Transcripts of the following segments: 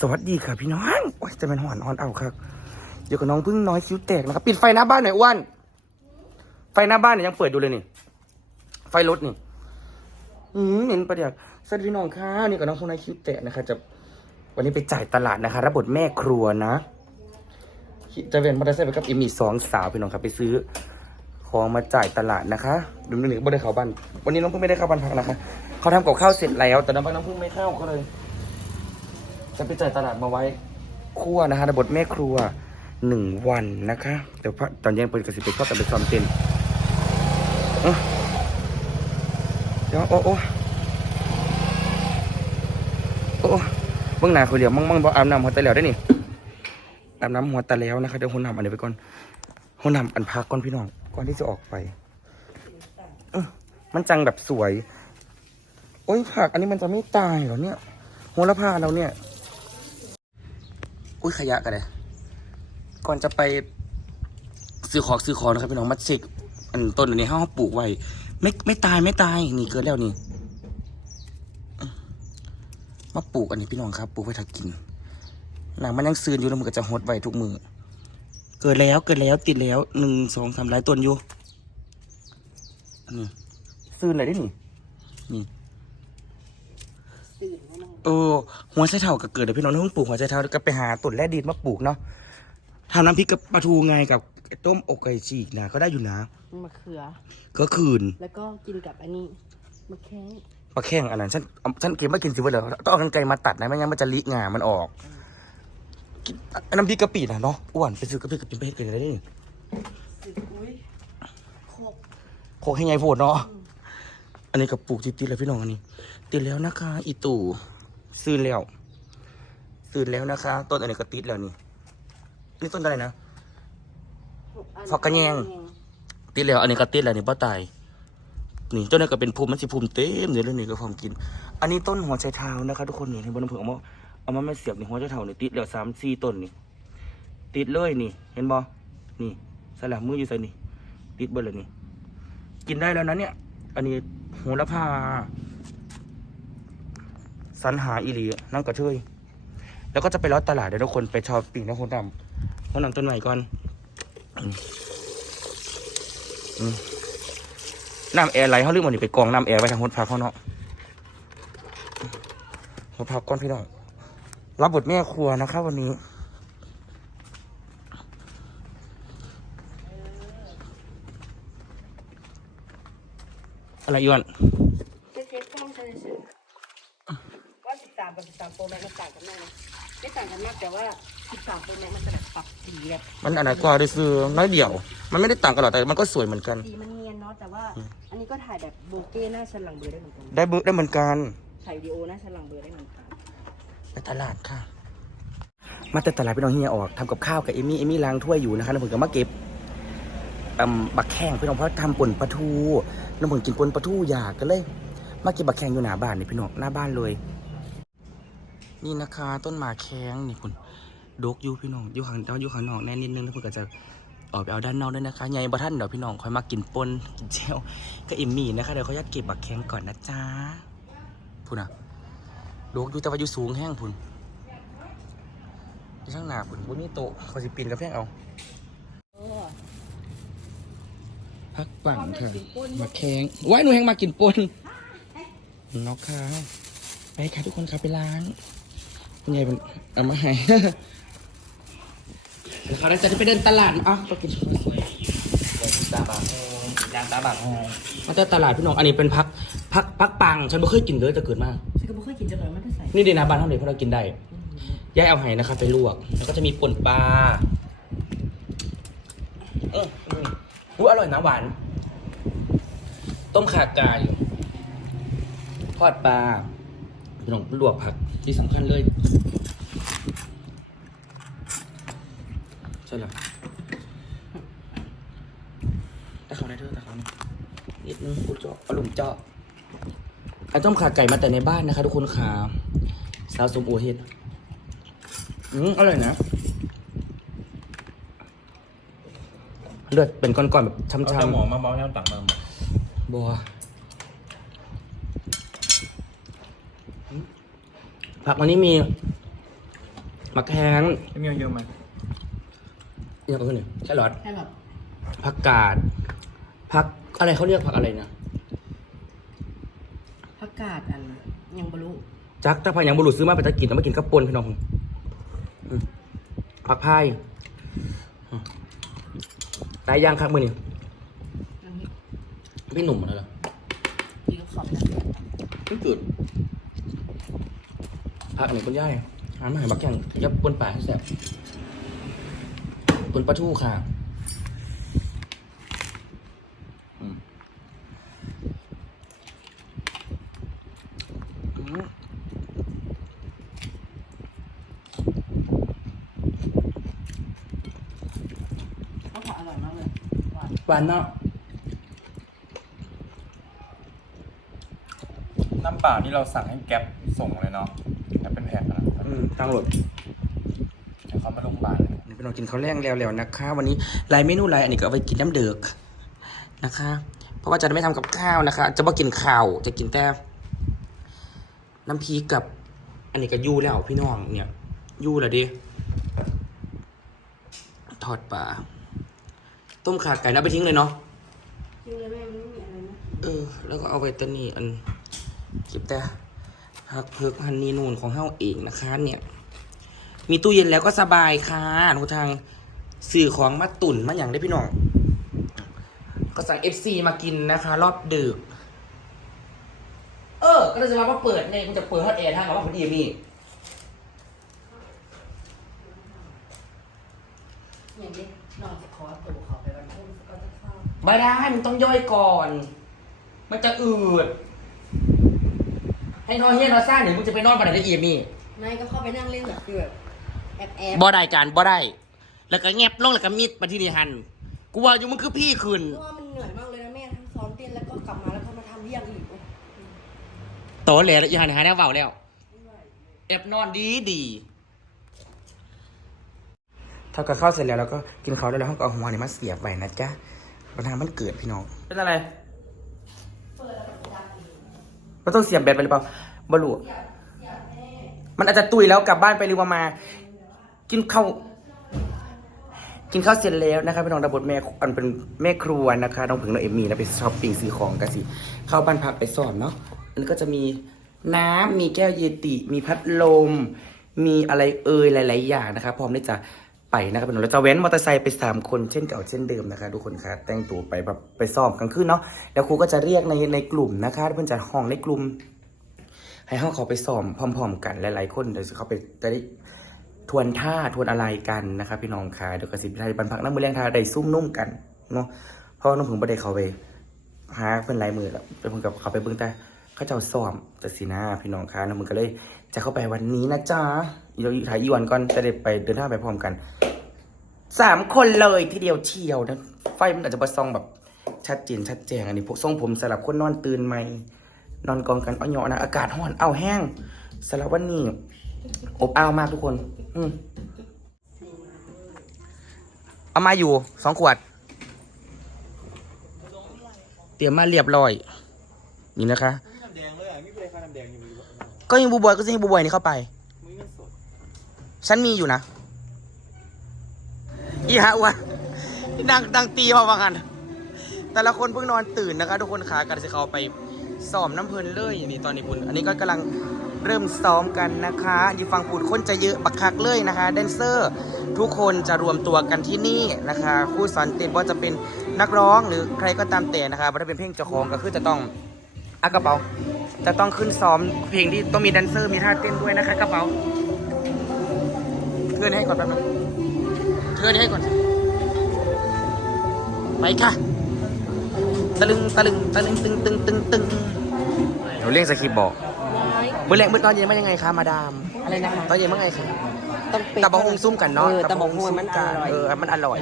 สวัสดีค่ะพี่น้องโอ้ยจะเป็นหอนอ่อนเอาครับอยู่กับน้องพึ่งน้อยคิ้วแตกนะครับ ปิดไฟหน้าบ้านหน่อยอ้วนไฟหน้าบ้านเนี่ยยังเปิดอยู่เลยนี่ ไฟรถนี่อืมเห็นประเดี๋ยวสวัสดีพี่น้องค่ะนี่กับน้องพึ่งน้อยคิ้วแตกนะคะจะวันนี้ไปจ่ายตลาดนะคะรับบทแม่ครัวนะจะเป็นมอเตอร์ไซค์ไปกับเอมี่สองสาวพี่น้องครับ ไปซื้อของมาจ่ายตลาดนะคะดูหนึ่งไม่ได้เข้าบ้านวันนี้น้องพึ่งไม่ได้เข้าบ้านพักนะคะเขาทำกับข้าวเสร็จแล้ว แต่น้องน้องพึ่งไม่เข้าก็เลย จะไปจ่ายตลาดมาไว้ครัวนะคะในบทแม่ครัวหนึ่งวันนะคะเดี๋ยวพระตอนเย็นเปิดกระสิบไปทอดกันไปซ้อมเต้นเอ้าเดี๋ยวโอ้โอ้โอ้เบื้องหน้าเขาเดียวมั่งมั่งบอกอาบน้ำหัวตะแล้วได้นี่อาบน้ำหัวตะแล้วนะคะเดี๋ยวคนนำอันนี้ไปก่อนคนนำอันพักก่อนพี่น้องก่อนที่จะออกไปมันจังแบบสวย โอ้ยผักอันนี้มันจะไม่ตายเหรอเนี่ยโหระพาเราเนี่ย อุ้ยขยะกันเลยก่อนจะไปซื้อของซื้อของนะครับพี่น้องมาเช็คอันต้นอันนี้ห้าปลูกไว้ไม่ไม่ตายไม่ตายนี่เกิดแล้วนี่มาปลูกอันนี้พี่น้องครับปลูกไว้ถ้ากินหนังมันยังซื้ออยู่แล้วมันก็จะหดไว้ทุกมือเกิดแล้วเกิดแล้วติดแล้วหนึ่งสองสามหลายต้นอยู่อันนี้ซื้ออะไรได้นี่นี่ องเออหัวไชเท้าก็เกิดเดี๋ยวพี่น้องที่เพิ่งปลูกหัวไชเท้าก็ไปหาต้นแร่ดินมาปลูกเนาะทำน้ำพริกกับปลาทูไงกับต้มอกไก่ฉีกนะก็ได้อยู่นะมะเขือก็คืน แล้วก็กินกับอันนี้มะแข้งปลาแข้งอันนั้นฉันเอาฉันเก็บมากินสิเว้ยเหรอต้องเอากันไกรมาตัดนะไม่งั้นมันจะลิงามันออกกินอันน้ำพริกกะปินะเนาะอ้วนไปซื้อกะปิกับปิไปเฮ็ดกันได้ดิสิอุ้ยโคกโคกให้ไงโพดเนาะอันนี้กับปลูกติดๆแล้วพี่น้องอันนี้ติดแล้วนะคะ อีตู่ ซื้อแล้วซื้อแล้วนะคะ ต้นอันนี้ก็ติดแล้วนี่นี่ต้นอะไรนะอันฝักกระแยงติดแล้วอันนี้ก็ติดแล้วนี่ป้าตายนี่ต้นนี้ก็เป็นภูมิมันสิภูมิเต็มเลยเรื่องนี้ก็ความกิน อันนี้ต้นหัวใจเท้านะคะ ทุกคนนี่ที่บนน้ำผึ้งเอามาเอามาไม่เสียบนี่หัวใจเท้านี่ติดแล้วสามสี่ต้นนี่ติดเลยนี่ เห็นบ่นี่สลับมืออยู่ใส่นี่ ติดเบิดเลยนี่ กินได้แล้วนะเนี่ย อันนี้โหระพา สรรหาอีหลีนั่งกระเทยแล้วก็จะไปลอดตลาดเดี๋ยวทุกคนไปชอปปิ้งนะคนดำคนดำต้นใหม่ก่อนน้ำแอร์ไหลเขาลืมวันนี้ไปกองน้ำแอร์ไว้ทางหดพักเขาเนาะหดพักก่อนพี่น้องรับบทแม่ครัวนะครับวันนี้อะไรย้วน เช็ดเช็ดกล้องใช่ไหมว่าสิบสาม กับสิบสามโปรแม็กมันต่างกันมากนะไม่ต่างกันมากแต่ว่าสิบสามโปรแม็กมันจะแบบปรับสีแบบมันอันไหนกว่าด้วยซื้อน้อยเดียว มันไม่ได้ต่างกันหรอกแต่มันก็สวยเหมือนกัน สีมันเนียนเนาะแต่ว่า อันนี้ก็ถ่ายแบบโบเก้หน้าฉลังเบอร์ได้เหมือนกันได้เบอร์ได้เหมือนกันถ่ายวิดีโอหน้าฉลังเบอร์ได้เหมือนกันไปตลาดค่ะ มาแต่ตลาดพี่น้องเฮียออกทำกับข้าวกับเอมี่เอมี่ล้างถ้วยอยู่นะคะน้ำผึ้งก็มาเก็บอืมบักแข้งพี่น้องเพราะทำป่นปลาทูน้ำผึ้งกินป่นปลาทูอยากกันเลย มาเก็บบักแข้งอยู่หน้าบ้านนี่พี่น้องหน้าบ้านเลย นี่นะคะ ต้นหมาแข้งนี่คุณดกยู่พี่น้องอยู่ข้างนอกอยู่ข้างนอกแน่นิดนึงแล้วคุณก็จะออกไปเอาด้านนอกด้วยนะคะใหญ่บ่ท่านเดี๋ยวพี่น้องค่อยมากินปนกินเจลก็เอมมี่นะคะเดี๋ยวเขายัดเก็บบักแข้งก่อนนะจ๊ะพูดนะดกยู่แต่ว่าอยู่สูงแห้งพุ่นที่ช่างหนาผุนบุนี่โตเขาสิปีนกับแพงเอาพักปั่นค่ะมาแข่งว้ายหนูแหงมากินปนนกค่ะไปค่ะทุกคนค่ะไปล้าง คุณยายเป็นเอามาให้แล้วเขาได้จะไปเดินตลาดอะไปกินสวยตาบางยางตาบางมาแต่ตลาดพี่น้อง อันนี้เป็นพักพักพักปัง ฉันไม่เคยกินเลยแต่เกิดมาฉันก็ไม่เคยกินจังเลยมันได้ใส่ นี่ดีนะบ้านเท่าไหร่พวกเรากินได้ย่ายเอาไห้นะครับไปลวก แล้วก็จะมีป่นปลา เอออืมอุ๊ยอร่อยนะหวาน ต้มข่าไก่ทอดปลา พี่น้องลวกผักที่สำคัญเลยใช่หรอแต่เขาได้เถอะแต่เขานี่นิดนึงกูเจาะเอาหลุมเจาะไอ้ต้มข่าไก่มาแต่ในบ้านนะคะ ทุกคนค่ะสาวสมโอเฮ็ดอืมอร่อยนะเลือดเป็นก้อนๆแบบช้เอาแต่หมำอมาเมาแล้วต่างมาหมอๆบัว ผักวันนี้มีมะแข้งพี่เมียวเยอะไหมนี่ก็คือหนึ่งแครอทให้แบบผักกาดผักอะไรเขาเรียกผักอะไรนะผักกาดอันยังบรรลุจักถ้าพันยังบุรุษซื้อมาไปตะกินแล้วมากินกับปนพี่น้องอืมผักพายอืมได้ย่างครับมือนี่น้ำพริกพี่หนุ่มอะไรเหรอพี่ก็ขอบนะเพิ่งเกิด ผักอันนี้คุณย่ายหามาใหม่บักแข่งยับปนป่าให้แซ่บปนปลาทูค่ะอืมอืมก็ผักอร่อยมากเลยหวานหวานเนาะน้ำเปล่านี่เราสั่งให้แก๊ปส่งเลยเนาะ แก๊ปเป็นแพ็คนะอืมทางรถเดี๋ยวเขามาลงพยาบาลเลยนี่เป็นเรากินข้าวแรงแล้วๆนะคะ วันนี้หลายเมนูหลายอันนี้ก็เอาไปกินน้ำเดือกนะคะ เพราะว่าจะไม่ทำกับข้าวนะคะ จะไม่กินข้าวจะกินแต่น้ำพริกกับ อันนี้ก็ยู่แล้วพี่น้องเนี่ยยู่แล้วดิทอดปลาต้มขาไก่แล้วไปทิ้งเลยเนาะจริงเลยแม่มันไม่มีอะไรนะเออ แล้วก็เอาไว้ตอนนี้อันเก็บแต่ พักเพิกฮันนีนูนของเฮาเองนะคะเนี่ย มีตู้เย็นแล้วก็สบายค่ะทุกทางสื่อของมาตุ่นมาอย่างได้พี่น้อง ก็สั่ง FC มากินนะคะ รอบดึก เออ ก็เลยจะมาว่าเปิดไงมันจะเปิดฮอตแอร์ทางกับว่าคนดีมี่อย่างนี้นอกจากขอตัวขอไปวันพุ่งก็จะเข้าไม่ได้มันต้องย่อยก่อน มันจะอืด ให้นอนเฮียนอนซ่าเดี๋ยวมึงจะไปนอนบันไดได้เอียมี่ไม่ก็เข้าไปนั่งเล่นแบบคือแบบแอบแอบบ่ได้การบ่ได้ แล้วก็แงบลงแล้วก็มิดมาที่นี่หัน กูว่าอยู่มึงคือพี่คืนเพราะว่ามันเหนื่อยมากเลยนะแม่ทั้งซ้อมเต้นแล้วก็กลับมาแล้วก็มาทำเที่ยงอีกโอ้โตเลยแล้วอีหันหาแนวเบาแล้วแอบนอนดีดีเท่ากับข้าวเสร็จแล้วแล้วก็กินข้าวได้แล้วห้องก็เอาหัวนี่มาเสียบไว้นะจ๊ะปัญหามันเกิดพี่น้อง เป็นอะไร มันต้องเสียบแบตไปหรือเปล่าบรูมันอาจจะตุยแล้วกลับบ้านไปหรือว่ามา กินข้าวกินข้าวเสร็จแล้วนะครับพี่น้องระบบแม่อันเป็นแม่ครัวนะคะน้องผึ่งน้องเอมมี่นะไปช้อปปิ้งซื้อของกันสิเข้าบ้านพักไปสอนเนาะอันนี้ก็จะมีน้ำมีแก้วเยติ มีพัดลม มีอะไรเอ่ยหลาย ๆ อย่างนะครับพร้อมที่จะ ไปนะครับหน้องเราจะเว้นมอเตอร์ไซค์ไปสามคนเช่นเก่าเช่นเดิมนะคะทุกคนคะแต่งตัวไปแบบไปซ้อมกลางคืนเนาะแล้วครูก็จะเรียกในในกลุ่มนะคะเพื่อนจะห้องในกลุ่ม ให้ห้องเขาไปซ้อมพร้อม ๆ กันหลายๆคนเดี๋ยวเขาไปจะได้ทวนท่าทวนอะไรกันนะครับพี่น้องค่ะเดี๋ยวกระสิบไทยบรรพักน้ำมือแรงทาได้ซุ่มนุ่มกันเนาะเพราะน้องผึ่งประเดี๋ยวเขาไปหาเป็นลายมือแล้วเป็นคนกับเขาไปเบิ่งแต่เขาเจ้าซ้อมแต่สีหน้าพี่น้องค่ะน้องมึงก็เลย จะเข้าไปวันนี้นะจ๊ะเดี๋ยวถ่ายอีวันก่อนจะได้ไปเดินทางไปพร้อมกันสามคนเลยทีเดียวเชียวนะไฟมันอาจจะประซองแบบชัดเจนชัดแจงอันนี้พวกทรงผมสำหรับคนนอนตื่นไหมนอนกองกันอ้อยอนะอากาศร้อนเอาแห้งสำหรับวันนี้อบอ้าวมากทุกคน อืมเอามาอยู่สองขวด เตรียมมาเรียบร้อย นี่นะคะ น้ำแดงเลยอะม่เป็นไรค่ะน้ำแดงอยู่ ก็ยังบูบอยก็จะให้บูบอยนี่เข้าไปมือเงินสดฉันมีอยู่นะอีฮะวนนางนางตีมาว่ากันแต่ละคนเพิ่งนอนตื่นนะคะ ทุกคนขากันจะเขาไปซ้อมน้ำเพลินเลยอย่างนี่ตอนนี้คุณอันนี้ก็กำลังเริ่มซ้อมกันนะคะอยู่ฟังปูดคนจะเยอะบักคักเลยนะคะแดนเซอร์ ทุกคนจะรวมตัวกันที่นี่นะคะครูสอนเต้นว่าจะเป็นนักร้องหรือใครก็ตามแต่นะคะว่าจะเป็นเพลงเจ้าของก็คือจะต้องอากระเป๋า จะต้องขึ้นซ้อมเพลงที่ต้องมีแดนเซอร์มีท่าเต้นด้วยนะคะกระเป๋าเพื่อนให้ก่อนแป๊บนึงเพื่อนให้ก่อน ไปค่ะตะลึงตะลึงตะลึงตึงตึงตึงตึงเดี๋ยวเรียกสคริปต์บอกร้อยเมื่อแรงเมื่อตอนเย็นว่ายังไงคะมาดามอะไรนะคะตอนเย็นว่าไงคะต้องเป็นตะบะฮงซุ่มกันเนาะเออตะบะฮงมันอร่อยเออมันอร่อย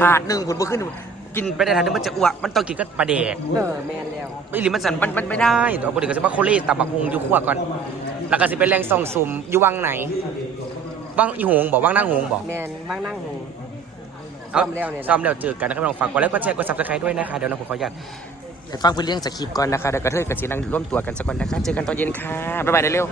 ถาดหนึ่งคุณบุขึ้น กินไปได้ถาดหนึงมันจะอ้วกมันต้องกินก็ปลาแดกเออแมนแล้วไม่หรือมันสันมันมันไม่ได้แต่ว่าปกติก็จะว่าโคเล่ตะบักฮงอยู่ขั้วก่อน แล้วก็สิเป็นแรงส่องซุ่มอยู่วังไหนวังอีหงบอกวังนั่งหงบอกแมนบ้างนั่งหูเอาซ้อมแล้วเนี่ยนะ ซ้อมแล้วเจอกันนะครับลองฝากกดไลค์กดแชร์กดซับสไครต์ด้วยนะคะเดี๋ยวน้องผมขออนุญาตไปฟังเพื่อนเลี้ยงจากคลิปก่อนนะคะเดี๋ยวกระเทยกับสีนังร่วมตัวกันสักก่อนนะคะเจอกันตอนเย็นค่ะบ๊ายบายเดี๋ยวเร็ว